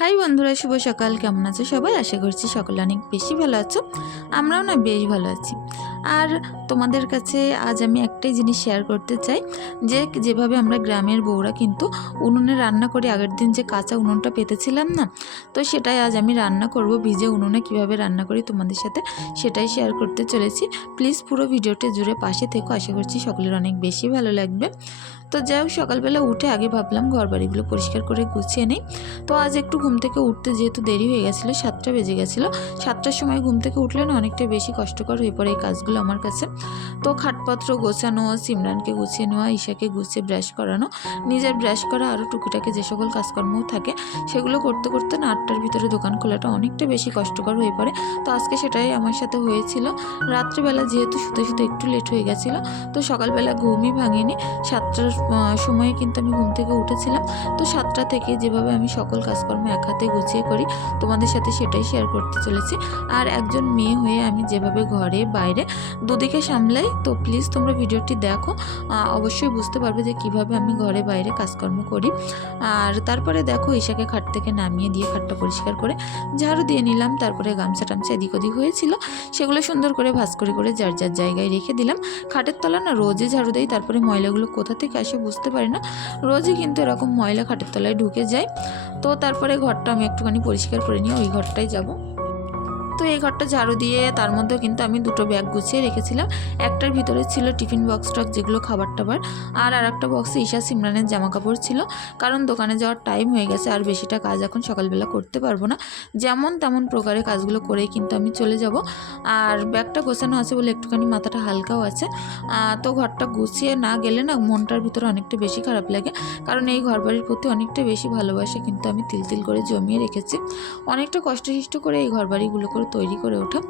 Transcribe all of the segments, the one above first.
High বন্ধুরা, শুভ সকাল। কেমন আছো সবাই? আশা করছি সকলে অনেক বেশি ভালো আছো। আমরাও না বেশ ভালো আছি। আর তোমাদের কাছে আজ আমি একটাই জিনিস শেয়ার করতে চাই, যেভাবে আমরা গ্রামের বউরা কিন্তু উনুনে রান্না করি। আগের দিন যে কাঁচা উনুনটা পেতেছিলাম না, তো সেটাই আজ আমি রান্না করব। ভিজে উনুনে কিভাবে রান্না করি তোমাদের সাথে সেটাই শেয়ার করতে চলেছি। প্লিজ পুরো ভিডিওটা জুড়ে পাশে থেকো, আশা করছি সকলের অনেক বেশি ভালো লাগবে। তো যাই হোক, সকালবেলা উঠে আগে ভাবলাম ঘর বাড়িগুলো পরিষ্কার করে গুছিয়ে নেই। তো আজ একটু ঘুম থেকে উঠতে যেহেতু দেরি হয়ে গেছিলো, 7টা বেজে গেছিলো। 7টার সময় ঘুম থেকে উঠলে না অনেকটা বেশি কষ্টকর হয়ে পড়ে এই কাজগুলো আমার কাছে। তো খাটপত্র গোছানো, সিমরানকে গুছিয়ে নেওয়া, ঈশাকে গুছিয়ে ব্রাশ করানো, নিজের ব্রাশ করা, আরও টুকিটাকে যে সকল কাজকর্মও থাকে সেগুলো করতে করতে না 8টার ভিতরে দোকান খোলাটা অনেকটা বেশি কষ্টকর হয়ে পড়ে। তো আজকে সেটাই আমার সাথে হয়েছিল। রাত্রিবেলা যেহেতু শুতে শুতে একটু লেট হয়ে গেছিলো, তো সকালবেলা ঘুমই ভাঙেনি। 7টার সময়ে কিন্তু আমি ঘুম থেকে উঠেছিলাম। তো 7টা থেকে যেভাবে আমি সকল কাজকর্ম এক হাতে গুছিয়ে করি তোমাদের সাথে সেটাই শেয়ার করতে চলেছি। আর একজন মেয়ে হয়ে আমি যেভাবে ঘরে বাইরে দুদিকে সামলাই, তো প্লিজ তোমরা ভিডিওটি দেখো, অবশ্যই বুঝতে পারবে যে কিভাবে আমি ঘরে বাইরে কাজকর্ম করি। আর তারপরে দেখো, ঈশাকে খাট থেকে নামিয়ে দিয়ে খাটটা পরিষ্কার করে ঝাড়ু দিয়ে নিলাম। তারপরে গামছা টামছা এদিক ওদিক হয়েছিল, সেগুলো সুন্দর করে ভাঁজ করে যার যার জায়গায় রেখে দিলাম। খাটের তলা না রোজই ঝাড়ু দেয়, তারপরে ময়লাগুলো কোথা থেকে আসে বুঝতে পারি না, রোজই কিন্তু এরকম ময়লা খাটের তলায় ঢুকে যায়। তো তারপরে ঘরটা আমি একটুখানি পরিষ্কার করে নিয়ে ওই ঘরটায় যাব। তো এই ঘরটা ঝাড়ু দিয়ে তার মধ্যেও কিন্তু আমি দুটো ব্যাগ গুছিয়ে রেখেছিলাম। একটার ভিতরে ছিল টিফিন বক্স টক্স, যেগুলো খাবার টাবার, আর একটা বক্সে ঈশা সিমরানের জামা কাপড় ছিল। কারণ দোকানে যাওয়ার টাইম হয়ে গেছে, আর বেশিটা কাজ এখন সকালবেলা করতে পারবো না। যেমন তেমন প্রকারে কাজগুলো করেই কিন্তু আমি চলে যাব। আর ব্যাগটা গোছানো আছে বলে একটুখানি মাথাটা হালকাও আছে। তো ঘরটা গুছিয়ে না গেলে না মনটার ভিতরে অনেকটা বেশি খারাপ লাগে, কারণ এই ঘরবাড়ির প্রতি অনেকটা বেশি ভালোবাসা কিন্তু আমি তিল তিল করে জমিয়ে রেখেছি। অনেকটা কষ্টসিষ্ট করে এই ঘরবাড়িগুলো করে তৈরি করে ওঠা।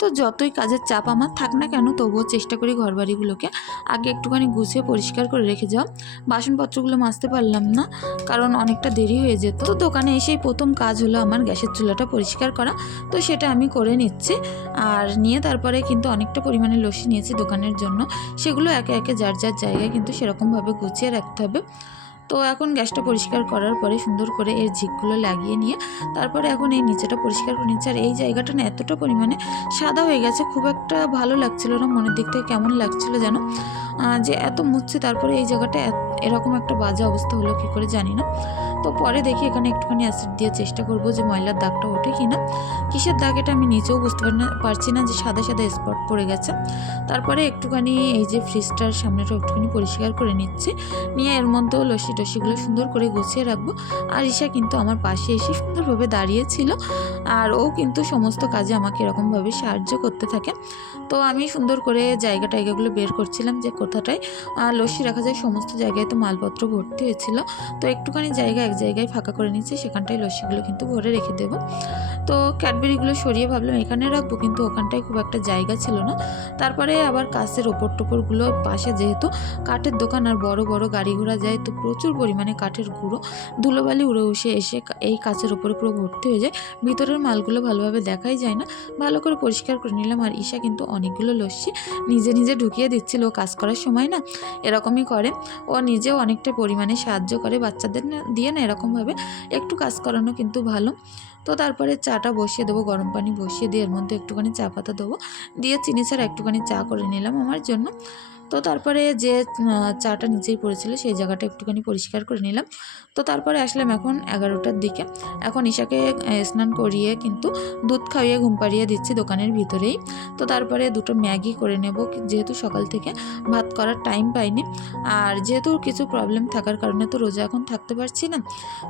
তো যতই কাজের চাপ আমার থাক না কেন, তবুও চেষ্টা করি ঘরবাড়িগুলোকে আগে একটুখানি গুছিয়ে পরিষ্কার করে রেখে যাও। বাসনপত্রগুলো মাজতে পারলাম না, কারণ অনেকটা দেরি হয়ে যেত। তো দোকানে এসেই প্রথম কাজ হলো আমার গ্যাসের চুলাটা পরিষ্কার করা। তো সেটা আমি করে নিচ্ছি। আর নিয়ে তারপরে কিন্তু অনেকটা পরিমাণে লস্যি নিয়েছি দোকানের জন্য, সেগুলো একে একে যার যার জায়গায় কিন্তু সেরকমভাবে গুছিয়ে রাখতে হবে। তো এখন গ্যাসটা পরিষ্কার করার পরে সুন্দর করে এর ঝিকগুলো লাগিয়ে নিয়ে তারপরে এখন এই নিচেটা পরিষ্কার করে নিচ্ছে। আর এই জায়গাটা না এতটা পরিমাণে সাদা হয়ে গেছে, খুব একটা ভালো লাগছিল না, মনের দিক থেকে কেমন লাগছিল যেন, যে এত মুছছে তারপরে এই জায়গাটা এরকম একটা বাজে অবস্থা হলো কী করে জানি না। তো পরে দেখি এখানে একটুখানি অ্যাসিড দিয়ে চেষ্টা করব যে ময়লার দাগটা ওঠে কি না। কিসের দাগ এটা আমি নিজেও বুঝতে পারছি না, যে সাদা সাদা স্পট পড়ে গেছে। তারপরে একটুখানি এই যে ফ্রিজটার সামনেটা একটুখানি পরিষ্কার করে নিচ্ছি, নিয়ে এর মধ্যেও লস্যি টস্যিগুলো সুন্দর করে গুছিয়ে রাখবো। আর ঈশা কিন্তু আমার পাশে এসে সুন্দরভাবে দাঁড়িয়েছিল, আর ও কিন্তু সমস্ত কাজে আমাকে এরকমভাবে সাহায্য করতে থাকে। তো আমি সুন্দর করে জায়গাগুলো বের করছিলাম যে কোথাটায় লস্যি রাখা যায়। সমস্ত জায়গায় তো মালপত্র ভর্তি হয়েছিল, তো একটুখানি জায়গা এক জায়গায় ফাঁকা করে নিচ্ছি, সেখানটায় লস্যিগুলো কিন্তু ভরে রেখে দেবো। তো ক্যাডবেরিগুলো সরিয়ে ভাবলাম এখানে রাখবো, কিন্তু ওখানটায় খুব একটা জায়গা ছিল না। তারপরে আবার কাছের ওপর টোপরগুলো পাশে, যেহেতু কাঠের দোকান আর বড় বড় গাড়ি ঘোড়া যায়, তো প্রচুর পরিমাণে কাঠের গুঁড়ো ধুলোবালি উড়ে এসে এই কাছের ওপরে পুরো ভর্তি হয়ে যায়। ভিতরের মালগুলো ভালোভাবে দেখাই যায় না। ভালো করে পরিষ্কার করে নিলাম। আর ঈশা কিন্তু অনেকগুলো লস্যি নিজে নিজে ঢুকিয়ে দিচ্ছিল। ও কাজ করার সময় না এরকমই করে, ও নিজেও অনেকটা পরিমাণে সাহায্য করে। বাচ্চাদের দিয়ে না এরকমভাবে একটু কাজ করানো কিন্তু ভালো। তো তারপরে চাটা বসিয়ে দেবো, গরম পানি বসিয়ে দিয়ে এর মধ্যে একটুখানি চা পাতা দেবো, দিয়ে চিনি ছাড়া একটুখানি চা করে নিলাম আমার জন্য। তো তারপরে যে চাটা নিচেই পড়েছিল সেই জায়গাটা একটুখানি পরিষ্কার করে নিলাম। তো তারপরে আসলাম এখন 11টার দিকে। এখন ঈশাকে স্নান করিয়ে কিন্তু দুধ খাইয়ে ঘুম পাড়িয়ে দিচ্ছি দোকানের ভিতরেই। তো তারপরে দুটো ম্যাগি করে নেব, যেহেতু সকাল থেকে ভাত করার টাইম পাইনি। আর যেহেতু কিছু প্রবলেম থাকার কারণে তো রোজা এখন থাকতে পারছি না,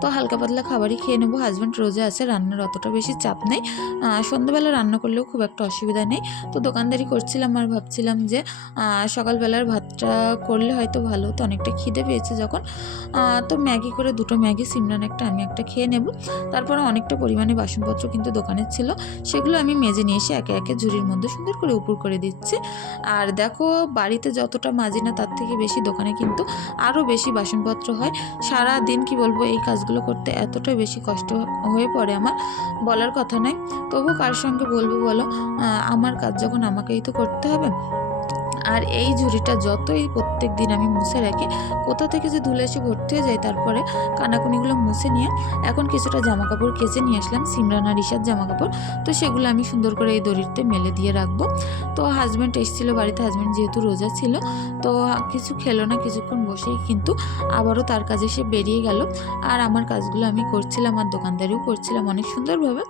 তো হালকা পাতলা খাবারই খেয়ে নেবো। হাজব্যান্ড রোজা আছে, রান্নার অতটা বেশি চাপ নেই। সন্ধ্যাবেলা রান্না করলেও খুব একটা অসুবিধা নেই। তো দোকানদারি করছিলাম আর ভাবছিলাম যে সকালবেলার ভাতটা করলে হয়তো ভালো হতো, অনেকটা খিদে পেয়েছে যখন। তো ম্যাগি করে দুটো ম্যাগি, সিমরান একটা আমি একটা খেয়ে নেব। তারপরে অনেকটা পরিমাণে বাসনপত্র কিন্তু দোকানের ছিল, সেগুলো আমি মেজে নিয়ে এসে একে একে ঝুড়ির মধ্যে সুন্দর করে উপর করে দিচ্ছি। আর দেখো, বাড়িতে যতটা মাজি না তার থেকে বেশি দোকানে কিন্তু আরও বেশি বাসনপত্র হয়। সারা দিন কি বলবো, এই কাজগুলো করতে এতটা বেশি কষ্ট হয়ে পড়ে আমার, বলার কথা নয়। তবু কার সঙ্গে বলবো বলো, আমার কাজ যখন আমাকেই তো করতে হবে। আর এই ঝুড়িটা যতই প্রত্যেক দিন আমি মুছে রাখি, কোথা থেকে যে ধুলে এসে ভর্তি হয়ে যায়। তারপরে কানাকুনিগুলো মুছে নিয়ে এখন কিছুটা জামা কাপড় কেচে নিয়ে আসলাম, সিমরান আর ঈশার জামা কাপড়। তো সেগুলো আমি সুন্দর করে এই দড়িতে মেলে দিয়ে রাখবো। তো হাজব্যান্ড এসেছিল বাড়িতে, হাজব্যান্ড যেহেতু রোজা ছিল তো কিছু খেলো না, কিছুক্ষণ বসেই কিন্তু আবারও তার কাজে সে বেরিয়ে গেল। আর আমার কাজগুলো আমি করছিলাম আর দোকানদারিও করছিলাম অনেক সুন্দরভাবে।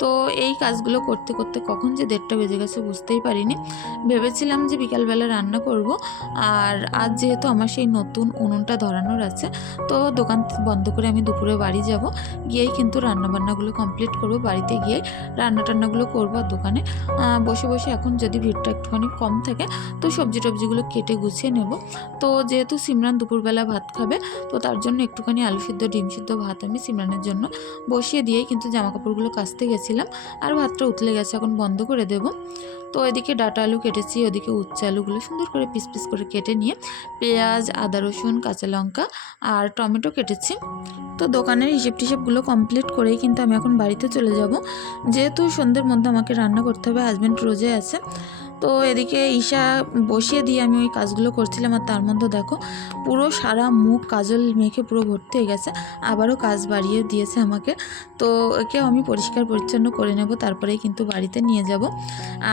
তো এই কাজগুলো করতে করতে কখন যে 1:30 বেজে গেছে বুঝতেই পারিনি। ভেবেছিলাম যে বিকালবেলা রান্না করব, আর আজ যেহেতু আমার সেই নতুন উনুনটা ধরানোর আছে, তো দোকান বন্ধ করে আমি দুপুরে বাড়ি যাব, গিয়েই কিন্তু রান্নাবান্নাগুলো কমপ্লিট করব। বাড়িতে গিয়ে রান্না টান্নাগুলো করবো। আর দোকানে বসে বসে এখন যদি ভিড়টা একটুখানি কম থাকে তো সবজি টবজিগুলো কেটে গুছিয়ে নেব। তো যেহেতু সিমরান দুপুরবেলা ভাত খাবে, তো তার জন্য একটুখানি আলু সিদ্ধ ডিম সিদ্ধ ভাত আমি সিমরানের জন্য বসিয়ে দিয়েই কিন্তু জামা কাপড়গুলো কাচতে গেছিলাম। আর ভাতটা উতলে গেছে, এখন বন্ধ করে দেব। তো এদিকে ডাটা আলু কেটেছি, ওদিকে উচ্ছে আলুগুলো সুন্দর করে পিস পিস করে কেটে নিয়ে পেঁয়াজ, আদা রসুন, কাঁচা লঙ্কা আর টমেটো কেটেছি। তো দোকানের হিসেব টিসেবগুলো কমপ্লিট করেই কিন্তু আমি এখন বাড়িতে চলে যাব, যেহেতু সন্ধ্যের মধ্যে আমাকে রান্না করতে হবে, হাজব্যান্ড রোজে আছে। তো এদিকে ঈশা বসিয়ে দিয়ে আমি ওই কাজগুলো করছিলাম, আর তার মধ্যে দেখো পুরো সারা মুখ কাজল মেখে পুরো ভর্তি হয়ে গেছে, আবারও কাজ বাড়িয়ে দিয়েছে আমাকে। তো একেও আমি পরিষ্কার পরিচ্ছন্ন করে নেব, তারপরেই কিন্তু বাড়িতে নিয়ে যাব।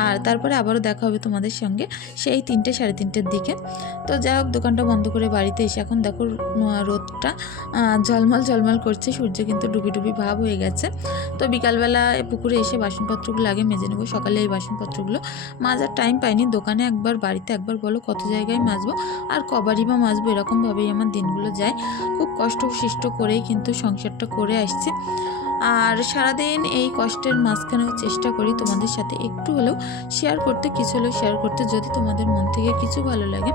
আর তারপরে আবারও দেখা হবে তোমাদের সঙ্গে সেই 3টে সাড়ে 3টের দিকে। তো যাই হোক, দোকানটা বন্ধ করে বাড়িতে এসে এখন দেখো রোদটা ঝলমল ঝলমল করছে, সূর্য কিন্তু ডুবি ডুবি ভাব হয়ে গেছে। তো বিকালবেলা পুকুরে এসে বাসনপত্রগুলো আগে মেজে নেবো। সকালে এই বাসনপত্রগুলো মাজার টাইম পাইনি, দোকানে একবার বাড়িতে একবার, বলো কত জায়গায় মাজবো আর কবারই বা মাজবো, এরকমভাবেই আমার দিনগুলো যায়। খুব কষ্ট সৃষ্ট করেই কিন্তু সংসারটা করে আসছে। আর সারাদিন এই কষ্টের মাঝখানেও চেষ্টা করি তোমাদের সাথে একটু হলেও শেয়ার করতে, কিছু হলেও শেয়ার করতে, যদি তোমাদের মন থেকে কিছু ভালো লাগে।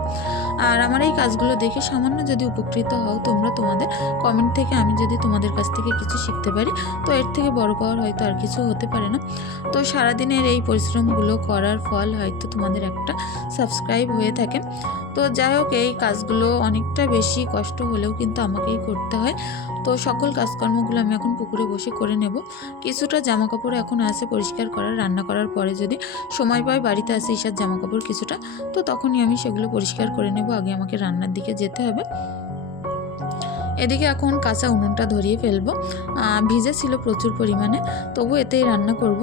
আর আমার এই কাজগুলো দেখে সামান্য যদি উপকৃত হও তোমরা, তোমাদের কমেন্ট থেকে আমি যদি তোমাদের কাছ থেকে কিছু শিখতে পারি, তো এর থেকে বড় পাওয়ার হয়তো আর কিছু হতে পারে না। তো সারাদিনের এই পরিশ্রমগুলো করার ফল হয়তো তোমাদের একটা সাবস্ক্রাইব হয়ে থাকে। তো যাই হোক, এই কাজগুলো অনেকটা বেশি কষ্ট হলেও কিন্তু আমাকেই করতে হয়। তো সকল কাজকর্মগুলো আমি এখন পুকুরে বসে করে নেব। কিছুটা জামা কাপড় এখন আছে পরিষ্কার করার, রান্না করার পরে যদি সময় পাই বাড়িতে আসে ঈশার জামা কাপড় কিছুটা, তো তখনই আমি সেগুলো পরিষ্কার করে নেব। আগে আমাকে রান্নার দিকে যেতে হবে। এদিকে এখন কাঁচা উনুনটা ধরিয়ে ফেলবো, ভিজে ছিল প্রচুর পরিমাণে, তবু এতেই রান্না করব।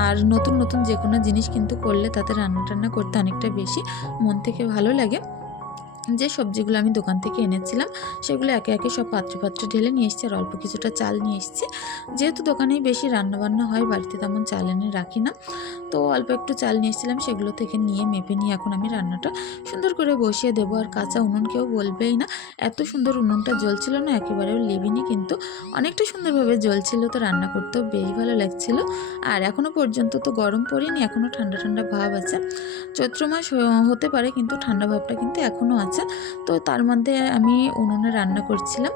আর নতুন নতুন যে কোনো জিনিস কিন্তু করলে তাতে রান্না টান্না করতে অনেকটা বেশি মন থেকে ভালো লাগে। যে সবজিগুলো আমি দোকান থেকে এনেছিলাম সেগুলো একে একে সব পাত্রে ঢেলে নিয়ে এসেছি, আর অল্প কিছুটা চাল নিয়ে এসেছি। যেহেতু দোকানেই বেশি রান্নাবান্না হয়, বাড়িতে তেমন চাল এনে রাখি না, তো অল্প একটু চাল নিয়ে এসেছিলাম, সেগুলো থেকে নিয়ে মেপে নিয়ে এখন আমি রান্নাটা সুন্দর করে বসিয়ে দেবো। আর কাঁচা উনুন কেউ বলবেই না, এত সুন্দর উনুনটা জ্বলছিল না, একেবারেও লেবিনি, কিন্তু অনেকটা সুন্দরভাবে জ্বলছিল। তো রান্না করতেও বেশ ভালো লাগছিল। আর এখনও পর্যন্ত তো গরম পড়েনি, এখনও ঠান্ডা ঠান্ডা ভাব আছে। চৈত্র মাস হতে পারে কিন্তু ঠান্ডা ভাবটা কিন্তু এখনও আছে। তো তার মধ্যে আমি উনুনে রান্না করছিলাম।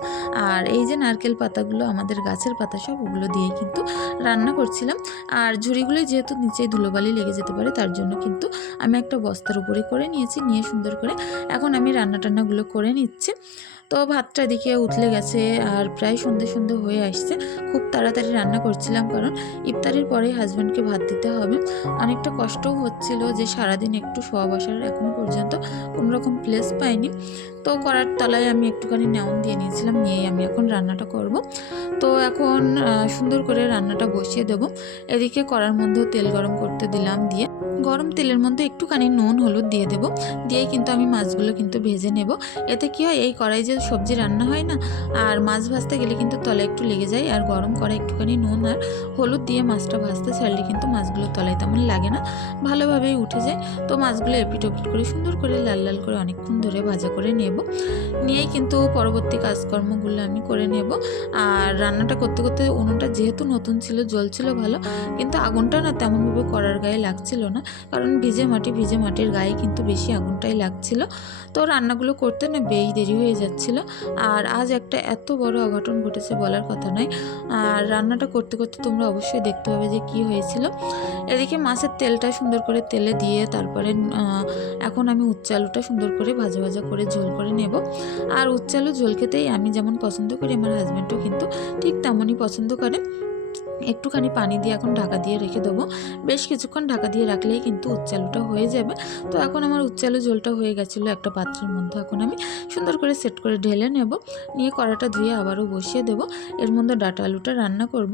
আর এই যে নারকেল পাতাগুলো, আমাদের গাছের পাতা সব, ওগুলো দিয়ে কিন্তু রান্না করছিলাম। আর ঝুড়িগুলোই যেহেতু নিচেই ধুলোবালি লেগে যেতে পারে, তার জন্য কিন্তু আমি একটা বস্তার উপরে করে নিয়েছি, নিয়ে সুন্দর করে এখন আমি রান্না টান্নাগুলো করে নিচ্ছি। তো ভাতটা এদিকে উতলে গেছে, আর প্রায় সন্ধে সন্ধে হয়ে আসছে। খুব তাড়াতাড়ি রান্না করছিলাম, কারণ ইফতারির পরে হাজব্যান্ডকে ভাত দিতে হবে। অনেকটা কষ্টও হচ্ছিল যে সারাদিন একটু শোয়া বসার এখনও পর্যন্ত কোনো রকম প্লেস পাইনি। তো করার তলায় আমি একটুখানি নেওন দিয়ে নিয়েছিলাম, নিয়েই আমি এখন রান্নাটা করব। তো এখন সুন্দর করে রান্নাটা বসিয়ে দেব। এদিকে কড়ার মধ্যেও তেল গরম করতে দিলাম, দিয়ে গরম তেলের মধ্যে একটুখানি নুন হলুদ দিয়ে দেবো, দিয়েই কিন্তু আমি মাছগুলো কিন্তু ভেজে নেব। এতে কি হয়, এই কড়াই যে সবজি রান্না হয় না, আর মাছ ভাজতে গেলে কিন্তু তলায় একটু লেগে যায়, আর গরম কড়াই একটুখানি নুন আর হলুদ দিয়ে মাছটা ভাজতে ছাড়লে কিন্তু মাছগুলো তলায় তেমন লাগে না, ভালোভাবেই উঠে যায়। তো মাছগুলো এপিট ওপিট করে সুন্দর করে লাল লাল করে অনেকক্ষণ ধরে ভাজা করে নেব, নিয়েই কিন্তু পরবর্তী কাজকর্মগুলো আমি করে নেব। আর রান্নাটা করতে করতে উনুনটা যেহেতু নতুন ছিল, জ্বলছিল ভালো, কিন্তু আগুনটা না তেমনভাবে কড়ার গায়ে লাগছিল না, কারণ ভিজে মাটির গায়ে কিন্তু বেশি আগুনটাই লাগছিল। তো রান্নাগুলো করতে না বেশ দেরি হয়ে যাচ্ছিল। আর আজ একটা এত বড় অঘটন ঘটেছে বলার কথা নয়। আর রান্নাটা করতে করতে তোমরা অবশ্যই দেখতে পাবে যে কি হয়েছিল। এদিকে মাছের তেলটা সুন্দর করে তেলে দিয়ে তারপরে এখন আমি উচ্ছে আলুটা সুন্দর করে ভাজা ভাজা করে ঝোল করে নেব। আর উচ্ছে আলু ঝোল খেতেই আমি যেমন পছন্দ করি, আমার হাজব্যান্ডও কিন্তু ঠিক তেমনই পছন্দ করে। একটুখানি পানি দিয়ে এখন ঢাকা দিয়ে রেখে দেবো। বেশ কিছুক্ষণ ঢাকা দিয়ে রাখলেই কিন্তু উচ্ছে আলুটা হয়ে যাবে। তো এখন আমার উচ্ছে আলু ঝোলটা হয়ে গেছিলো একটা পাত্রের মধ্যে। এখন আমি সুন্দর করে সেট করে ঢেলে নেব, নিয়ে কড়াটা ধুয়ে আবারও বসিয়ে দেবো। এর মধ্যে ডাঁটা আলুটা রান্না করব।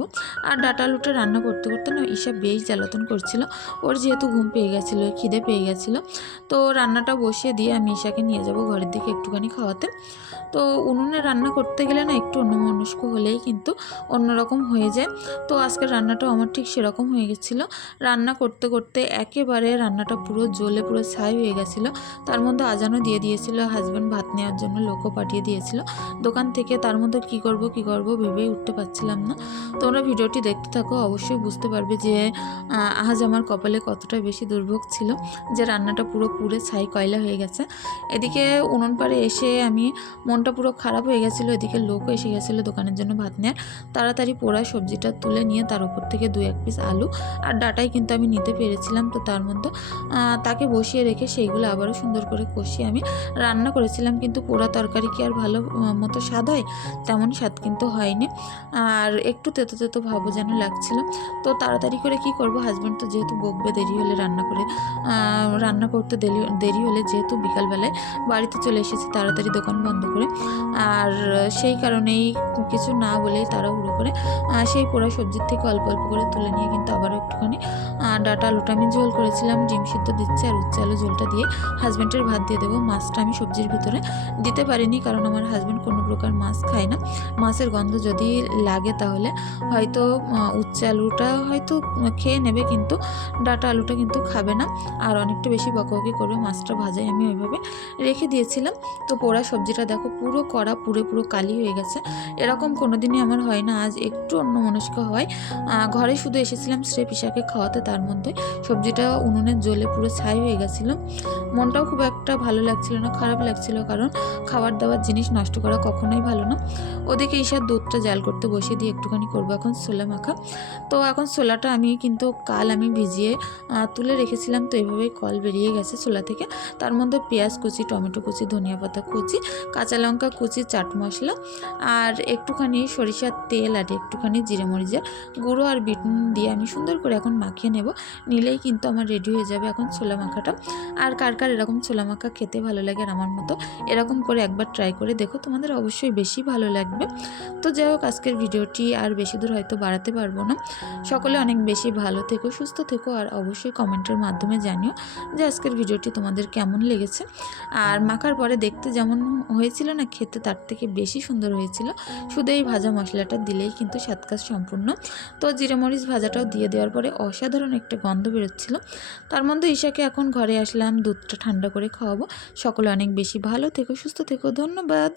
আর ডাঁটা আলুটা রান্না করতে করতে না ঈশা বেশ জ্বালাতন করছিল। ওর যেহেতু ঘুম পেয়ে গেছিলো, খিদে পেয়ে গেছিলো, তো রান্নাটা বসিয়ে দিয়ে আমি ঈশাকে নিয়ে যাব ঘরের দিকে একটুখানি খাওয়াতে। তো উনুনে রান্না করতে গেলে না একটু অন্যমনস্ক হলেই কিন্তু অন্যরকম হয়ে যায়। তো আজকের রান্নাটাও আমার ঠিক সেরকম হয়ে গেছিলো। রান্না করতে করতে একেবারে রান্নাটা পুরো জ্বলে পুরো ছাই হয়ে গেছিলো। তার মধ্যে আজানও দিয়ে দিয়েছিল, হাজব্যান্ড ভাত নেওয়ার জন্য লোকও পাঠিয়ে দিয়েছিল দোকান থেকে। তার মধ্যে কি করব ভেবেই উঠতে পারছিলাম না। তোমরা ভিডিওটি দেখতে থাকো, অবশ্যই বুঝতে পারবে যে আজ আমার কপালে কতটা বেশি দুর্ভোগ ছিল যে রান্নাটা পুরো পুড়ে ছাই কয়লা হয়ে গেছে। এদিকে উনুন পাড়ে এসে আমি মনটা পুরো খারাপ হয়ে গেছিলো। এদিকে লোকও এসে গেছিলো দোকানের জন্য ভাত নেওয়ার। তাড়াতাড়ি পোড়া সবজিটা তুলে নিয়ে তার উপর থেকে 2-1 পিস আলু আর ডাঁটাই কিন্তু আমি নিতে পেরেছিলাম। তো তার মধ্যে তাকে বসিয়ে রেখে সেইগুলো আবারও সুন্দর করে কষিয়ে আমি রান্না করেছিলাম। কিন্তু পোড়া তরকারি কি আর ভালো মতো স্বাদ হয়? তেমন স্বাদ কিন্তু হয়নি, আর একটু তেতো তেতো ভাবও যেন লাগছিল। তো তাড়াতাড়ি করে কি করব, হাজব্যান্ড তো যেহেতু বকবে দেরি হলে রান্না করতে দেরি হলে, যেহেতু বিকালবেলায় বাড়িতে চলে এসেছি তাড়াতাড়ি দোকান বন্ধ করে, আর সেই কারণেই কিছু না বলেই তাড়াহুড়ো করে সেই পোড়া সবজির থেকে অল্প অল্প করে তুলে নিয়ে কিন্তু আবারও একটুখানি ডাঁটা আলুটা আমি ঝোল করেছিলাম। ডিম সিদ্ধ দিচ্ছে আর উচ্ছে আলু ঝোলটা দিয়ে হাজব্যান্ডের ভাত দিয়ে দেবো। মাছটা আমি সবজির ভিতরে দিতে পারিনি, কারণ আমার হাজব্যান্ড কোনো প্রকার মাছ খায় না। মাছের গন্ধ যদি লাগে তাহলে হয়তো উচ্ছে আলুটা হয়তো খেয়ে নেবে, কিন্তু ডাঁটা আলুটা কিন্তু খাবে না, আর অনেকটা বেশি বকাবকি করবে। মাছটা ভাজাই আমি ওইভাবে রেখে দিয়েছিলাম। তো পোড়া সবজিটা দেখো পুরো কড়া পুরো কালি হয়ে গেছে। এরকম কোনোদিনই আমার হয় না, আজ একটু অন্যমনস্ক হয়। ঘরে শুধু এসেছিলাম স্রেফ ঈশাকে খাওয়াতে, তার মধ্যে সবজিটা উনুনের জ্বলে পুরো ছাই হয়ে গেছিলো। মনটাও খুব একটা ভালো লাগছিল না, খারাপ লাগছিল, কারণ খাবার দাবার জিনিস নষ্ট করা কখনোই ভালো না। ওদিকে ঈশার দুধটা জাল করতে বসিয়ে দিয়ে একটুখানি করবো এখন ছোলা মাখা। তো এখন ছোলাটা আমি কিন্তু কাল আমি ভিজিয়ে তুলে রেখেছিলাম, তো এইভাবেই কল বেরিয়ে গেছে ছোলা থেকে। তার মধ্যে পেঁয়াজ কুচি, টমেটো কুচি, ধনিয়া পাতা কুচি, কাঁচা লঙ্কা কুচি, চাট মশলা আর একটুখানি সরিষার তেল আর একটুখানি জিরে মরিচের গুঁড়ো আর বিট নুন দিয়ে আমি সুন্দর করে এখন মাখিয়ে নেব। নিলেই কিন্তু আমার রেডি হয়ে যাবে এখন ছোলা মাখাটা। আর কার কার এরকম ছোলা মাখা খেতে ভালো লাগে আর আমার মতো এরকম করে একবার ট্রাই করে দেখো, তোমাদের অবশ্যই বেশি ভালো লাগবে। তো যাই হোক, আজকের ভিডিওটি আর বেশি দূর হয়তো বাড়াতে পারবো না। সকলে অনেক বেশি ভালো থেকো, সুস্থ থেকো, আর অবশ্যই কমেন্টের মাধ্যমে জানিও যে আজকের ভিডিওটি তোমাদের কেমন লেগেছে। আর মাখার পরে দেখতে যেমন হয়েছিল না, খেতে তার থেকে বেশি সুন্দর হয়েছিল। শুধু এই ভাজা মশলাটা দিলেই কিন্তু স্বাদ কাজ সম্পূর্ণ। তো জিরে মরিচ ভাজাটাও দিয়ে দেওয়ার পরে অসাধারণ একটা গন্ধ বেরোচ্ছিল। তার মধ্যে ঈশাকে এখন ঘরে আসলাম দুধটা ঠান্ডা করে খাওয়াবো। সকলে অনেক বেশি ভালো থেকো, সুস্থ থেকো, ধন্যবাদ।